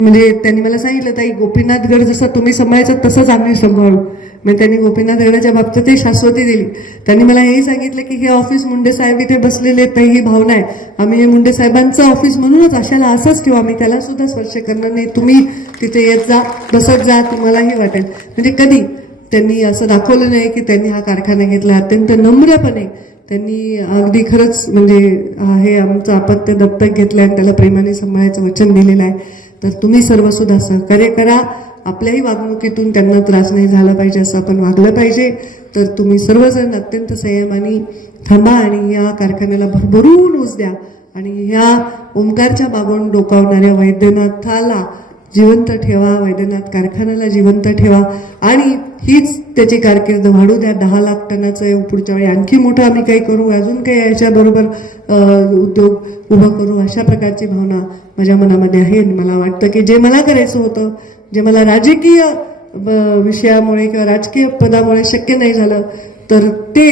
म्हणजे त्यांनी मला सांगितलं ताई गोपीनाथगड जसं तुम्ही सांभाळायचं तसंच आम्ही सांभाळू. म्हणजे त्यांनी गोपीनाथगडाच्या बाबतीतही शाश्वती दिली. त्यांनी मला हेही सांगितलं की हे ऑफिस मुंडे साहेब इथे बसलेले तर ही भावना आहे. आम्ही हे मुंडे साहेबांचं ऑफिस म्हणूनच अशाला असंच ठेवू. आम्ही त्याला सुद्धा स्पर्श करणार नाही. तुम्ही तिथे येत जा बसत जा तुम्हालाही वाटेल. म्हणजे कधी त्यांनी असं दाखवलं नाही की त्यांनी हा कारखाना घेतला. अत्यंत नम्रपणे त्यांनी अगदी खरंच म्हणजे हे आमचं अपत्य दत्तक घेतलं आणि त्याला प्रेमाने सांभाळायचं वचन दिलेलं आहे. तर तुम्ही सर्वसुद्धा सहकार्य करा. आपल्याही वागणुकीतून त्यांना त्रास नाही झाला पाहिजे असं आपण वागलं पाहिजे. तर तुम्ही सर्वजण अत्यंत संयमाने थांबा आणि या कारखान्याला भरभरून ऊस द्या. आणि ह्या ओंकारच्या बाबून डोकावणाऱ्या वैद्यनाथाला जिवंत ठेवा वैद्यनाथ कारखान्याला जिवंत ठेवा. आणि हीच त्याची कारकीर्द. वाढू द्या दहा लाख टनाचं पुढच्या वेळी. आणखी मोठं आम्ही काही करू? अजून काही याच्याबरोबर उद्योग उभा करू? अशा प्रकारची भावना माझ्या मनामध्ये आहे. आणि मला वाटतं की जे मला करायचं होतं जे मला राजकीय विषयामुळे किंवा राजकीय पदामुळे शक्य नाही झालं तर ते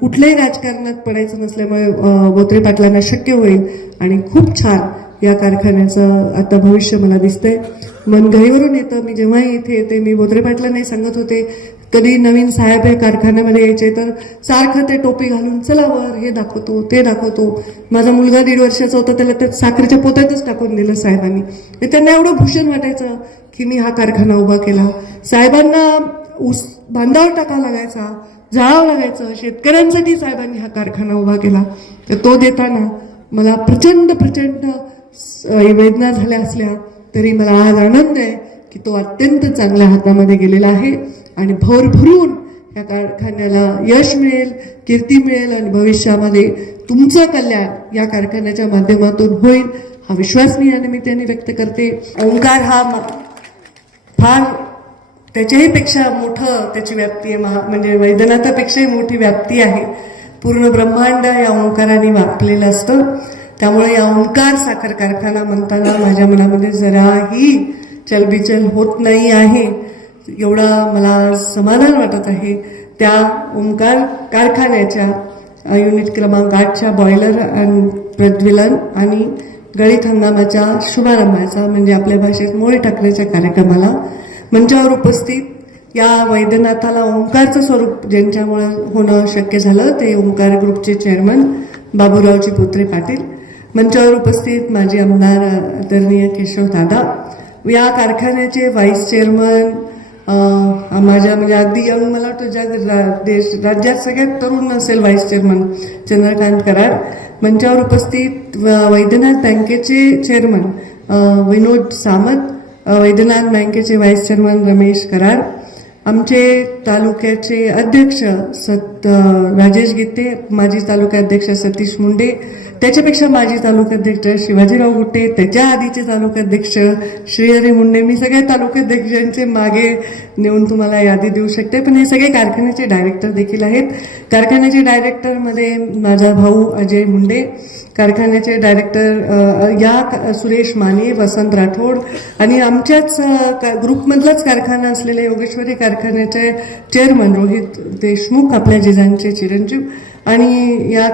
कुठल्याही राजकारणात पडायचं नसल्यामुळे अ, बोत्रे पाटलांना शक्य होईल. आणि खूप छान या कारखान्याचं आता भविष्य मला दिसतंय. मन घाईवरून येतं. मी जेव्हाही इथे येते मी बोत्रे पाटलांनाही सांगत होते. कधी नवीन साहेब हे कारखान्यामध्ये यायचे तर सारखं ते टोपी घालून चला वर हे दाखवतो ते दाखवतो. माझा मुलगा दीड वर्षाचा होता त्याला त्या साखरेच्या पोत्यातच टाकून दिलं साहेबांनी. त्यांना एवढं भूषण वाटायचं की मी हा कारखाना उभा केला. साहेबांना ऊस बांधावर टाकावा लागायचा जाळावं लागायचं. शेतकऱ्यांसाठी साहेबांनी हा कारखाना उभा केला. तर तो देताना मला प्रचंड प्रचंड वेदना झाल्या असल्या तरी मला आज आनंद आहे की तो अत्यंत चांगल्या हातामध्ये गेलेला आहे. आणि भरभरून या कारखान्याला यश मिळेल कीर्ती मिळेल आणि भविष्यामध्ये तुमचं कल्याण या कारखान्याच्या माध्यमातून होईल हा विश्वास मी या निमित्ताने व्यक्त करते. ओंकार हा फार त्याच्याही पेक्षा मोठं त्याची व्याप्ती आहे महा म्हणजे वैद्यनाथापेक्षाही मोठी व्याप्ती आहे. पूर्ण ब्रह्मांड या ओंकाराने व्यापलेलं असतं. त्यामुळे या ओंकार साखर कारखाना म्हणताना माझ्या मनामध्ये जराही चलबिचल होत नाही आहे. एवढा मला समाधान वाटत आहे. त्या ओंकार कारखान्याच्या युनिट क्रमांक आठच्या बॉयलर आणि प्रज्वलन आणि गळीत हंगामाच्या शुभारंभाचा म्हणजे आपल्या भाषेत मोळे ठाकरेच्या कार्यक्रमाला मंचावर उपस्थित या वैद्यनाथाला ओंकारचं स्वरूप ज्यांच्यामुळे होणं शक्य झालं ते ओंकार ग्रुपचे चेअरमन बाबूरावजी पुत्रे पाटील मंचावर उपस्थित माजी आमदार आदरणीय केशव दादा. या कारखान्याचे व्हाईस चेअरमन माझ्या म्हणजे अगदी यंग मला वाटतं ज्या रा- देश राज्यात सगळ्यात तरुण असेल व्हाईस चेअरमन चंद्रकांत कराड. मंचावर उपस्थित वैद्यनाथ बँकेचे चेअरमन विनोद सामंत वैद्यनाथ बँकेचे व्हाईस चेअरमन रमेश कराड. आमचे तालुक्याचे अध्यक्ष सत राजेश गीते माजी तालुका अध्यक्ष सतीश मुंडे त्याच्यापेक्षा माजी तालुकाध्यक्ष शिवाजीराव गुट्टे त्याच्या आधीचे तालुकाध्यक्ष श्रीहरी मुंडे. मी सगळ्या तालुकाध्यक्षांचे मागे नेऊन तुम्हाला यादी देऊ शकते पण हे सगळे कारखान्याचे डायरेक्टर देखील आहेत. कारखान्याचे डायरेक्टरमध्ये माझा भाऊ अजय मुंडे कारखान्याचे डायरेक्टर या सुरेश माने वसंत राठोड आणि आमच्याच का- ग्रुपमधलाच कारखाना असलेल्या योगेश्वरी कारखान्याचे चेअरमन रोहित देशमुख आपल्या जिजांचे चिरंजीव आणि या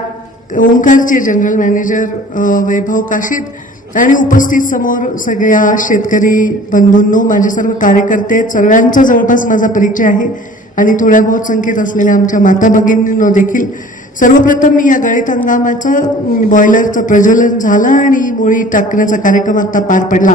ओंकारचे जनरल मॅनेजर वैभव काशीद आणि उपस्थित समोर सगळ्या शेतकरी बंधूंनो माझे सर्व कार्यकर्ते आहेत सर्वांचा जवळपास माझा परिचय आहे. आणि थोड्या बहुत संख्येत असलेल्या आमच्या माता भगिनींनो देखील सर्वप्रथम मी या गळीत हंगामाचं बॉयलरचं प्रज्वलन झालं आणि मुळी टाकण्याचा कार्यक्रम आता पार पडला.